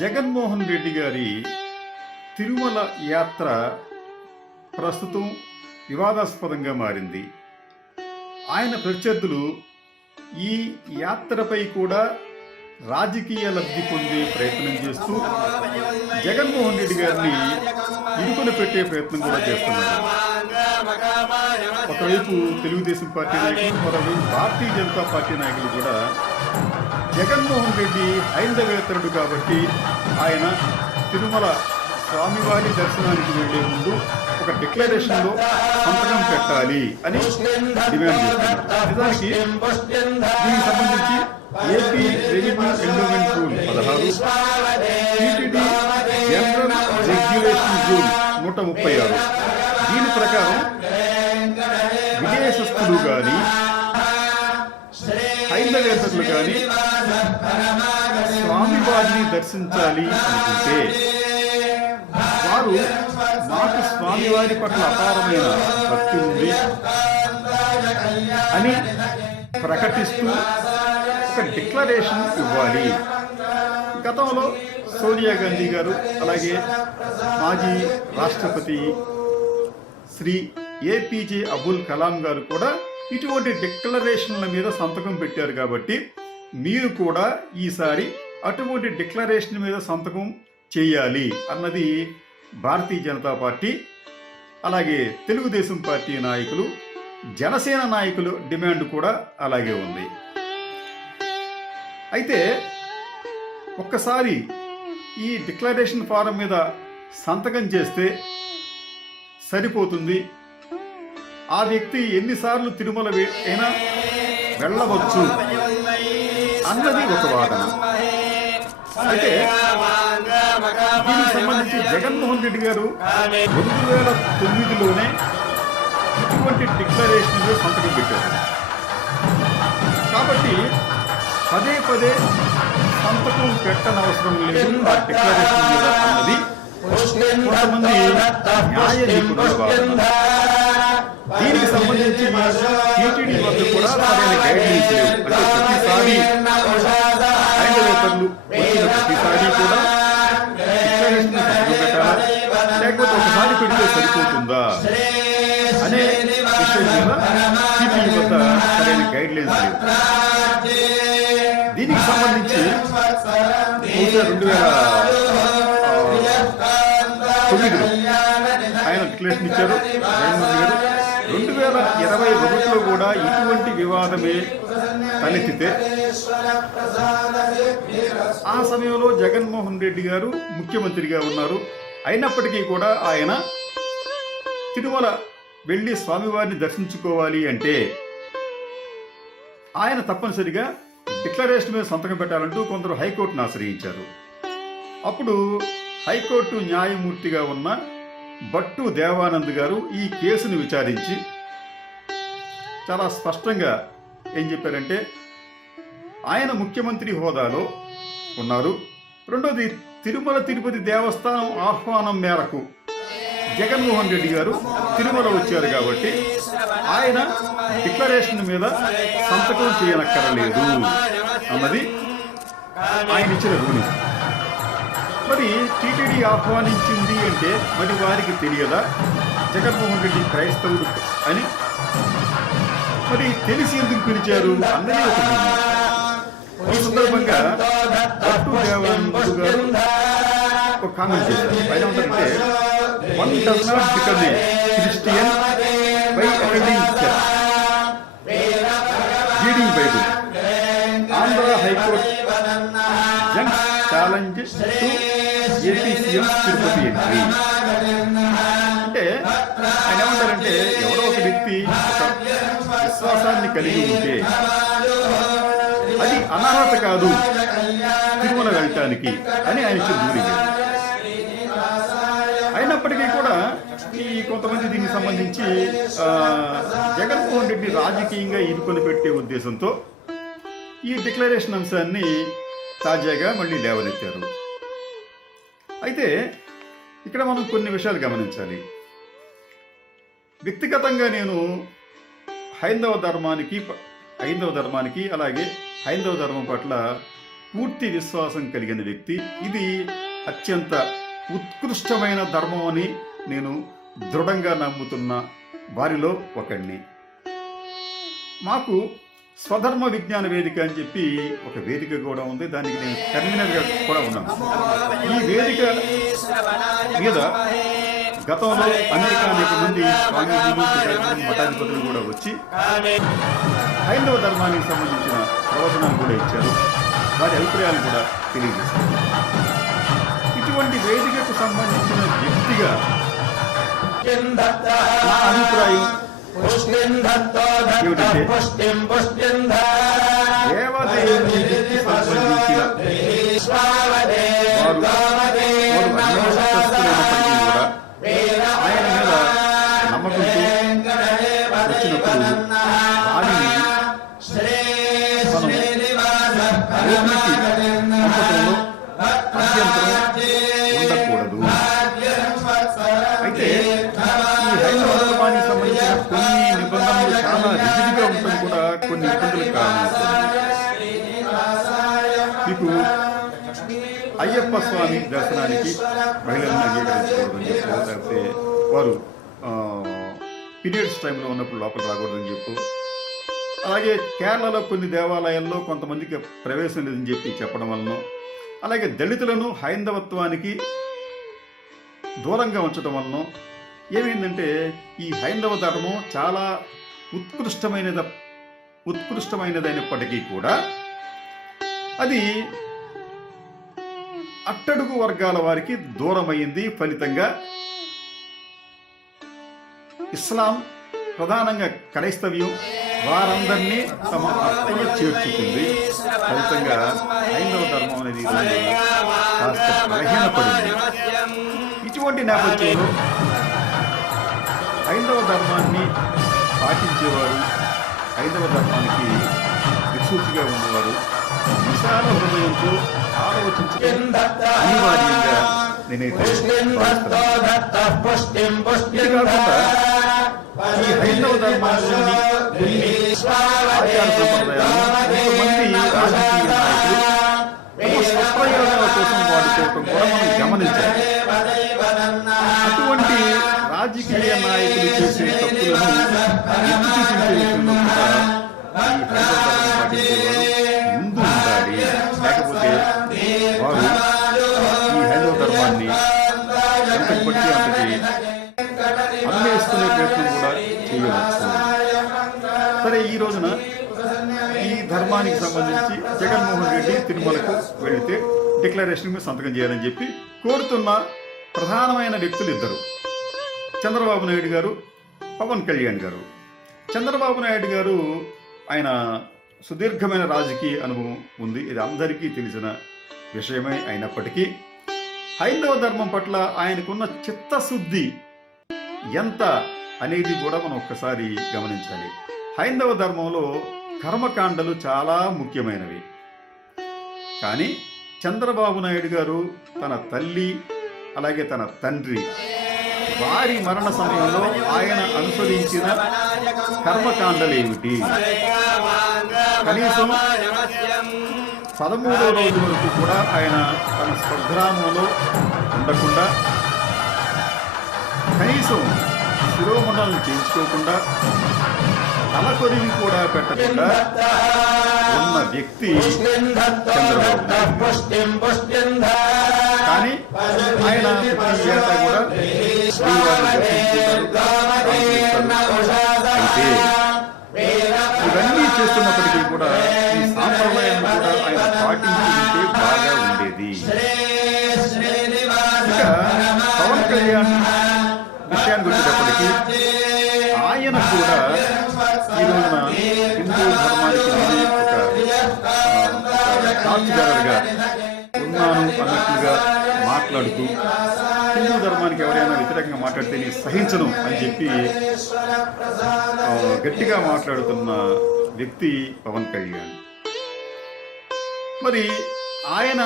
జగన్మోహన్ రెడ్డి గారి తిరుమల యాత్ర ప్రస్తుతం వివాదాస్పదంగా మారింది. ఆయన ప్రత్యర్థులు ఈ యాత్రపై కూడా రాజకీయ లబ్ధి పొందే ప్రయత్నం చేస్తూ జగన్మోహన్ రెడ్డి గారిని ఇరుకున పెట్టే ప్రయత్నం కూడా చేస్తున్నారు. ఒకవైపు తెలుగుదేశం పార్టీ నాయకులు మరోవైపు భారతీయ జనతా పార్టీ నాయకులు కూడా జగన్మోహన్ రెడ్డి హైందవేతరుడు కాబట్టి ఆయన తిరుమల స్వామివారి దర్శనానికి వెళ్ళే ముందు ఒక డిక్లరేషన్లో సంతకం పెట్టాలి అని డిమాండ్ చేస్తున్నారు నిజానికి దీనికి సంబంధించి ఏపీ రెవెన్యూ ఎండోమెంట్ రూల్ పదహారు టీటీడీ జనరల్ రెగ్యులేషన్ రూల్ నూట ముప్పై ఆరు. దీని ప్రకారం విదేశస్తులు కానీ హైందవేతరులు కానీ స్వామివారిని దర్శించాలి అనుకుంటే వారు మాకు స్వామివారి పట్ల అపారమైన భక్తి ఉంది అని ప్రకటిస్తూ ఒక డిక్లరేషన్ ఇవ్వాలి. గతంలో సోనియా గాంధీ గారు అలాగే మాజీ రాష్ట్రపతి శ్రీ ఏపీజే అబుల్ కలాం గారు కూడా ఇటువంటి డిక్లరేషన్ల మీద సంతకం పెట్టారు కాబట్టి మీరు కూడా ఈసారి అటువంటి డిక్లరేషన్ మీద సంతకం చేయాలి అన్నది భారతీయ జనతా పార్టీ అలాగే తెలుగుదేశం పార్టీ నాయకులు జనసేన నాయకులు డిమాండ్ కూడా అలాగే ఉంది. అయితే ఒక్కసారి ఈ డిక్లరేషన్ ఫారం మీద సంతకం చేస్తే సరిపోతుంది ఆ వ్యక్తి ఎన్నిసార్లు తిరుమల అయినా వెళ్ళవచ్చు అన్నది ఒక వాదన. అయితే దీనికి సంబంధించి జగన్మోహన్ రెడ్డి గారు రెండు వేల తొమ్మిదిలోనే ఇటువంటి డిక్లరేషన్ సంతకం పెట్టారు. కాబట్టి పదే పదే సంతకం పెట్టనవసరం లేదు ఆ డిక్లరేషన్ మీద అన్నది కొంతమంది న్యాయ నిపుణుల వాదన దీనికి సంబంధించి టీటీడీ వద్ద కూడా ఆయన గైడ్లైన్స్ లేవు. అంటే ప్రతిసారి వచ్చిన ప్రతిసారి కూడా లేకపోతే ఒకసారి పెడితే సరిపోతుందా? అనే విషయం మీద టీటీడీ వద్ద సరైన గైడ్లైన్స్ లేవు. దీనికి సంబంధించి రెండు వేల తొమ్మిదిలో ఆయన డిక్లరేషన్ ఇచ్చారు. జగన్మోహన్ గారు రెండు వేల ఇరవై ఒకటిలో కూడా ఇటువంటి వివాదమే తలెత్తితే ఆ సమయంలో జగన్మోహన్ రెడ్డి గారు ముఖ్యమంత్రిగా ఉన్నారు. అయినప్పటికీ కూడా ఆయన తిరుమల వెళ్ళి స్వామివారిని దర్శించుకోవాలి అంటే ఆయన తప్పనిసరిగా డిక్లరేషన్ మీద సంతకం పెట్టాలంటూ కొందరు హైకోర్టును ఆశ్రయించారు. అప్పుడు హైకోర్టు న్యాయమూర్తిగా ఉన్న భట్టు దేవానంద్ గారు ఈ కేసును విచారించి చాలా స్పష్టంగా ఏం చెప్పారంటే ఆయన ముఖ్యమంత్రి హోదాలో ఉన్నారు. రెండోది తిరుమల తిరుపతి దేవస్థానం ఆహ్వానం మేరకు జగన్మోహన్ రెడ్డి గారు తిరుమల వచ్చారు కాబట్టి ఆయన డిక్లరేషన్ మీద సంతకం చేయనక్కరలేదు అన్నది ఆయన ఇచ్చిన రూలింగ్ మరి టీటీడీ ఆహ్వానించింది అంటే మరి వారికి తెలియదా? జగన్మోహన్ రెడ్డి క్రైస్తవుడు అని? మరి తెలిసి ఎందుకు పిలిచారు? అన్నది ఒక ఈ సందర్భంగా భట్టు దేవానందుడు గారు ఒక కామెంట్ చేశారు. పైన ఏమంటారంటే one does not become a Christian by attending church reading Bible Andhra high court young challenge to AP CM Tirupati entry అంటే ఆయన ఏమంటారంటే ఎవరో ఒక వ్యక్తి ఒక విశ్వాసాన్ని కలిగి ఉంటే అది అనర్హత కాదు తిరుమల వెళ్ళటానికి అని ఆయన ఇచ్చిన దూరింది అయినప్పటికీ కూడా ఈ కొంతమంది దీనికి సంబంధించి జగన్మోహన్ రెడ్డి రాజకీయంగా ఇరుకొని పెట్టే ఉద్దేశంతో ఈ డిక్లరేషన్ అంశాన్ని తాజాగా మళ్ళీ లేవనెత్తారు. అయితే ఇక్కడ మనం కొన్ని విషయాలు గమనించాలి. వ్యక్తిగతంగా నేను హైందవ ధర్మానికి హైందవ ధర్మానికి అలాగే హైందవ ధర్మం పట్ల పూర్తి విశ్వాసం కలిగిన వ్యక్తి. ఇది అత్యంత ఉత్కృష్టమైన ధర్మం అని నేను దృఢంగా నమ్ముతున్న వారిలో ఒకడిని మాకు స్వధర్మ విజ్ఞాన వేదిక అని చెప్పి ఒక వేదిక కూడా ఉంది. దానికి నేను కన్వీనర్గా కూడా ఉన్నాను. ఈ వేదిక మీద గతంలో అనేక అనేక మంది స్వామీజీలు మఠాధిపతులు కూడా వచ్చి హైందవ ధర్మానికి సంబంధించిన ప్రవచనాలు కూడా ఇచ్చారు. వారి అభిప్రాయాలు కూడా తెలియజేశారు. ఇటువంటి వేదికకు సంబంధించిన వ్యక్తిగా అభిప్రాయం వారు వారు అన్యమతస్థులైనప్పటికీ అయ్యప్ప స్వామి దర్శనానికి మహిళలను అంగీకరించకూడదని చెప్పు లేకపోతే వారు పీరియడ్స్ టైంలో ఉన్నప్పుడు లోపల రాకూడదని చెప్పు అలాగే కేరళలో కొన్ని దేవాలయాల్లో కొంతమందికి ప్రవేశం లేదని చెప్పి చెప్పడం వలన అలాగే దళితులను హైందవత్వానికి దూరంగా ఉంచడం వలన ఏమైందంటే ఈ హైందవ ధర్మం చాలా ఉత్కృష్టమైనద ఉత్కృష్టమైనదైనప్పటికీ కూడా అది అట్టడుగు వర్గాల వారికి దూరమైంది ఫలితంగా ఇస్లాం ప్రధానంగా క్రైస్తవ్యం వారందరినీ తమ అర్థంలో చేర్చుకుంది. ఫలితంగా హైందవ ధర్మం అనేది కాస్త బలహీనపడింది. ఇటువంటి నేపథ్యంలో హైందవ ధర్మాన్ని పాటించేవారు హైందవ ధర్మానికి దిక్సూచిగా ఉన్నవారు విశాల హృదయంతో అనివార్యంగా నేనైతే ఈ హైందవ కొన్ని ఆచార సంప్రదాయాలు కొంతమంది రాజకీయ నాయకులు కోసం వాడుకోవటం కూడా మనం గమనించాలి అటువంటి రాజకీయ నాయకులు చేసే తప్పులను ఎత్తి చూపించే విషయంలో కూడా ఈ హైందవ ధర్మం పాటించేవారు వారు ఈ హైందవ ధర్మాన్ని ఎంతకు బట్టి అంతకి అన్వేసుకునే ప్రయత్నం కూడా చేయవచ్చు. సరే ఈ రోజున ఈ ధర్మానికి సంబంధించి జగన్మోహన్ రెడ్డి తిరుమలకు వెళితే డిక్లరేషన్ మీద సంతకం చేయాలని చెప్పి కోరుతున్న ప్రధానమైన వ్యక్తులు ఇద్దరు. చంద్రబాబు నాయుడు గారు పవన్ కళ్యాణ్ గారు. చంద్రబాబు నాయుడు గారు ఆయన సుదీర్ఘమైన రాజకీయ అనుభవం ఉంది. ఇది అందరికీ తెలిసిన విషయమే అయినప్పటికీ హైందవ ధర్మం పట్ల ఆయనకున్న చిత్తశుద్ధి ఎంత అనేది కూడా మనం ఒక్కసారి గమనించాలి. హైందవ ధర్మంలో కర్మకాండలు చాలా ముఖ్యమైనవి. కానీ చంద్రబాబు నాయుడు గారు తన తల్లి అలాగే తన తండ్రి వారి మరణ సమయంలో ఆయన అనుసరించిన కర్మకాండలేమిటి? కనీసం పదమూడో రోజు వరకు కూడా ఆయన తన స్వగ్రామంలో ఉండకుండా కనీసం శిరోమండలం చేయించుకోకుండా తలకొరివి కూడా పెట్టకుండా ఉన్న వ్యక్తి కానీ ఆయన ప్రతి ఏటా కూడా ఇవన్నీ చేస్తున్నప్పటికీ కూడా సాంప్రదాయం కూడా ఆయన పాటించి బాగా ఉండేది. ఇక పవన్ కళ్యాణ్ విషయానికి వచ్చేటప్పటికి ఆయన కూడా ఈ హిందూ ధర్మానికి ఒక సాక్షిదారుగా ఉన్నాను అన్నట్లుగా మాట్లాడుతూ హిందూ ధర్మానికి ఎవరైనా వ్యతిరేకంగా మాట్లాడితే నేను సహించను అని చెప్పి గట్టిగా మాట్లాడుతున్న వ్యక్తి పవన్ కళ్యాణ్. మరి ఆయన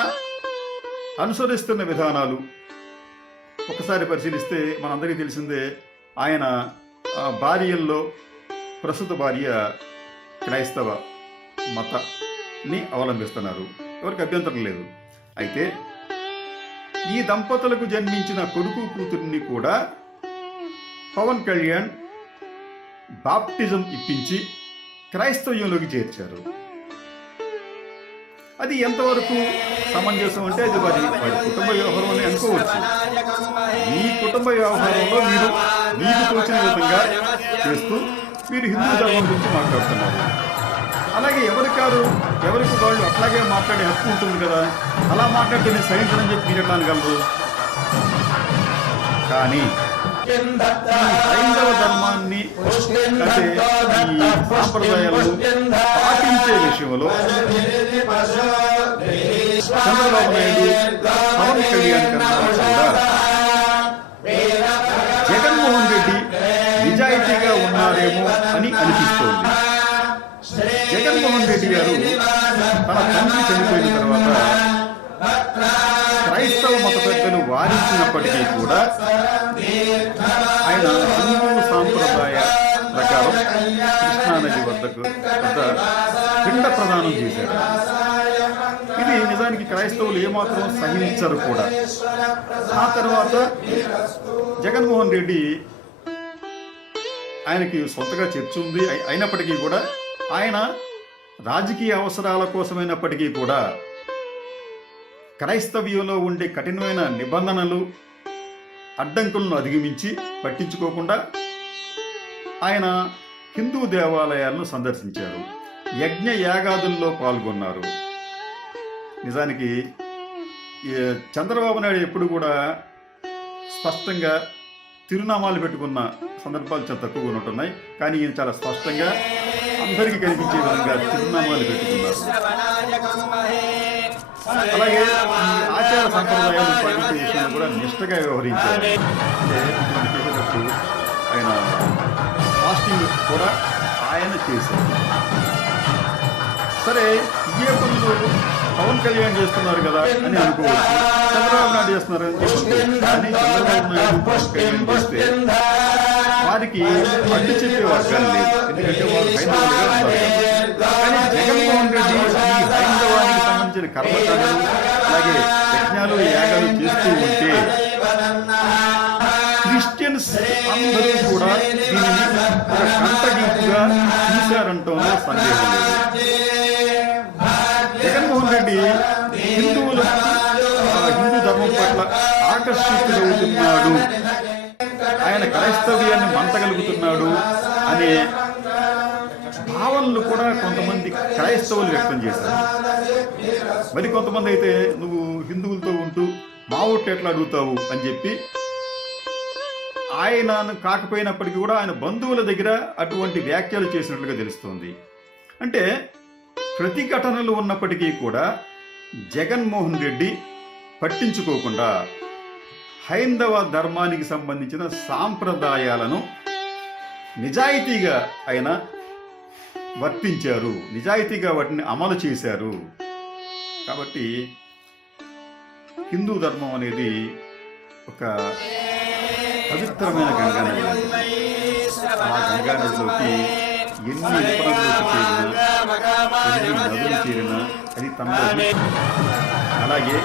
అనుసరిస్తున్న విధానాలు ఒకసారి పరిశీలిస్తే మనందరికీ తెలిసిందే ఆయన ఆ, భార్యల్లో ప్రస్తుత భార్య క్రైస్తవ మతని అవలంబిస్తున్నారు. ఎవరికి అభ్యంతరం లేదు. అయితే ఈ దంపతులకు జన్మించిన కొడుకు కూతుర్ని కూడా పవన్ కళ్యాణ్ బాప్టిజం ఇప్పించి క్రైస్తవ్యంలోకి చేర్చారు. అది ఎంతవరకు సమంజసం అంటే అది వారి వారి కుటుంబ వ్యవహారం అని అనుకోవచ్చు. మీ కుటుంబ వ్యవహారంలో మీరు మీకు తోచిన విధంగా చేస్తూ మీరు హిందూ ధర్మం గురించి మాట్లాడుతున్నారు. అలాగే ఎవరి కారు? ఎవరికి వాళ్ళు అట్లాగే మాట్లాడే హక్కు ఉంటుంది కదా. అలా మాట్లాడితే నేను సహించనని చెప్పి మీరు ఎట్లా అనగలరు కానీ హైందవ ధర్మాన్ని పాటించే విషయంలో చంద్రబాబు నాయుడు పవన్ కళ్యాణ్ కన్నా కూడా జగన్మోహన్ రెడ్డి నిజాయితీగా ఉన్నారేమో అని అనిపిస్తోంది. జగన్మోహన్ రెడ్డి గారు తన తండ్రి చనిపోయిన తర్వాత క్రైస్తవ మత పెద్దలు వారించినప్పటికీ కూడా ఆయన హిందూ సాంప్రదాయ ప్రకారం కృష్ణానది వద్దకు వద్ద పిండ ప్రదానం చేశారు ఇది నిజానికి క్రైస్తవులు ఏమాత్రం సహించరు కూడా. ఆ తర్వాత జగన్మోహన్ రెడ్డి ఆయనకి సొంతగా చర్చ ఉంది. అయినప్పటికీ కూడా ఆయన రాజకీయ అవసరాల కోసమైనప్పటికీ కూడా క్రైస్తవ్యంలో ఉండే కఠినమైన నిబంధనలు అడ్డంకులను అధిగమించి పట్టించుకోకుండా ఆయన హిందూ దేవాలయాలను సందర్శించారు. యజ్ఞ యాగాదుల్లో పాల్గొన్నారు. నిజానికి చంద్రబాబు నాయుడు ఎప్పుడు కూడా స్పష్టంగా తిరునామాలు పెట్టుకున్న సందర్భాలు చాలా తక్కువగా ఉన్నట్టున్నాయి కానీ ఈయన చాలా స్పష్టంగా అందరికీ కనిపించే విధంగా తిరునామాలు పెట్టుకున్నారు. అలాగే ఆచార సంప్రదాయాలు పాటించే విషయాన్ని కూడా నిష్టగా వ్యవహరించారు. చేసేటప్పుడు ఆయన ఫాస్టింగ్ కూడా ఆయన చేశారు. సరే ఏ పనులు పవన్ కళ్యాణ్ చేస్తున్నారు కదా అని అనుకోవచ్చు. చంద్రబాబు నాయుడు చేస్తున్నారు అని చంద్రబాబు వారికి అడ్డు చెప్పే వర్గాలు లేదు ఎందుకంటే వారు కానీ జగన్మోహన్ రెడ్డి సంబంధించిన కర్మకాండలు అలాగే యజ్ఞాలు యాగాలు చేస్తూ ఉంటే క్రిస్టియన్స్ అందరూ కూడా దీనిని ఒక కంటగింపుగా చూశారంటంలో సందేహం జగన్మోహన్ రెడ్డి హిందువుల ఆ, హిందూ ధర్మం పట్ల ఆకర్షితుడవుతున్నాడు. ఆయన క్రైస్తవ్యాన్ని మంటగలుగుతున్నాడు అనే భావనలు కూడా కొంతమంది క్రైస్తవులు వ్యక్తం చేశారు. మరి కొంతమంది అయితే నువ్వు హిందువులతో ఉంటూ మా ఓట్లు ఎట్లా అడుగుతావు అని చెప్పి ఆయన కాకపోయినప్పటికీ కూడా ఆయన బంధువుల దగ్గర అటువంటి వ్యాఖ్యలు చేసినట్లుగా తెలుస్తోంది. అంటే ప్రతిఘటనలు ఉన్నప్పటికీ కూడా జగన్మోహన్ రెడ్డి పట్టించుకోకుండా హైందవ ధర్మానికి సంబంధించిన సాంప్రదాయాలను నిజాయితీగా ఆయన వర్తించారు. నిజాయితీగా వాటిని అమలు చేశారు. కాబట్టి హిందూ ధర్మం అనేది ఒక పవిత్రమైన గంగా నది ఆ గంగా నదిలోకి ఎన్ని ఉపనదులకు చేరినా ఎన్ని నదులు చేరినా అది తమ అలాగే